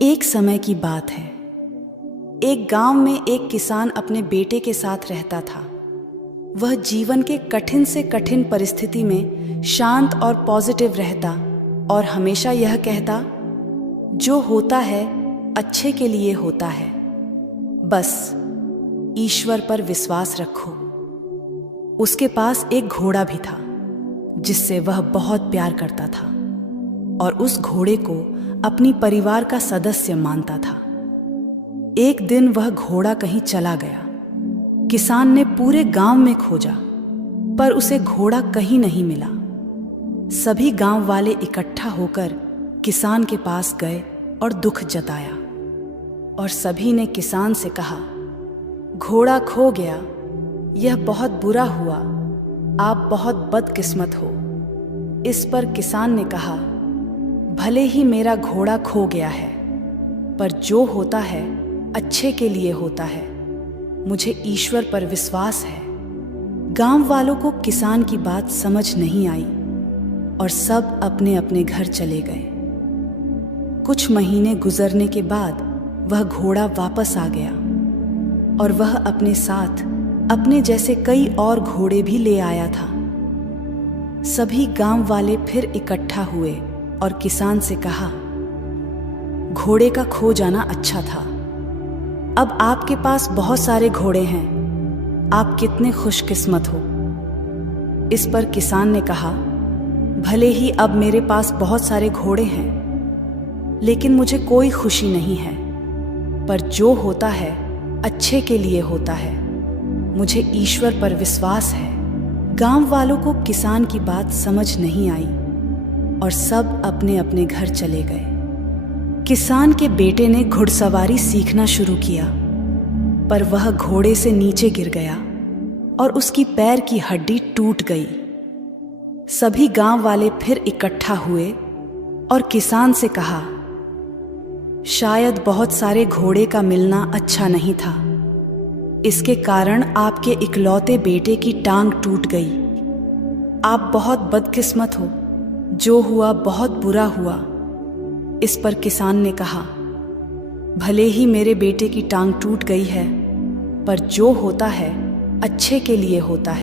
एक समय की बात है। एक गांव में एक किसान अपने बेटे के साथ रहता था। वह जीवन के कठिन से कठिन परिस्थिति में शांत और पॉजिटिव रहता और हमेशा यह कहता, जो होता है अच्छे के लिए होता है, बस ईश्वर पर विश्वास रखो। उसके पास एक घोड़ा भी था जिससे वह बहुत प्यार करता था और उस घोड़े को अपनी परिवार का सदस्य मानता था। एक दिन वह घोड़ा कहीं चला गया। किसान ने पूरे गांव में खोजा, पर उसे घोड़ा कहीं नहीं मिला। सभी गांव वाले इकट्ठा होकर किसान के पास गए और दुख जताया, और सभी ने किसान से कहा, घोड़ा खो गया, यह बहुत बुरा हुआ, आप बहुत बदकिस्मत हो। इस पर किसान ने कहा, भले ही मेरा घोड़ा खो गया है, पर जो होता है अच्छे के लिए होता है, मुझे ईश्वर पर विश्वास है। गांव वालों को किसान की बात समझ नहीं आई और सब अपने अपने घर चले गए। कुछ महीने गुजरने के बाद वह घोड़ा वापस आ गया और वह अपने साथ अपने जैसे कई और घोड़े भी ले आया था। सभी गांव वाले फिर इकट्ठा हुए और किसान से कहा, घोड़े का खो जाना अच्छा था, अब आपके पास बहुत सारे घोड़े हैं, आप कितने खुशकिस्मत हो। इस पर किसान ने कहा, भले ही अब मेरे पास बहुत सारे घोड़े हैं, लेकिन मुझे कोई खुशी नहीं है, पर जो होता है अच्छे के लिए होता है, मुझे ईश्वर पर विश्वास है। गांव वालों को किसान की बात समझ नहीं आई और सब अपने अपने घर चले गए। किसान के बेटे ने घुड़सवारी सीखना शुरू किया, पर वह घोड़े से नीचे गिर गया और उसकी पैर की हड्डी टूट गई। सभी गांव वाले फिर इकट्ठा हुए और किसान से कहा, शायद बहुत सारे घोड़े का मिलना अच्छा नहीं था, इसके कारण आपके इकलौते बेटे की टांग टूट गई। आप बहुत बदकिस्मत हो, जो हुआ बहुत बुरा हुआ। इस पर किसान ने कहा, भले ही मेरे बेटे की टांग टूट गई है, पर जो होता है अच्छे के लिए होता है,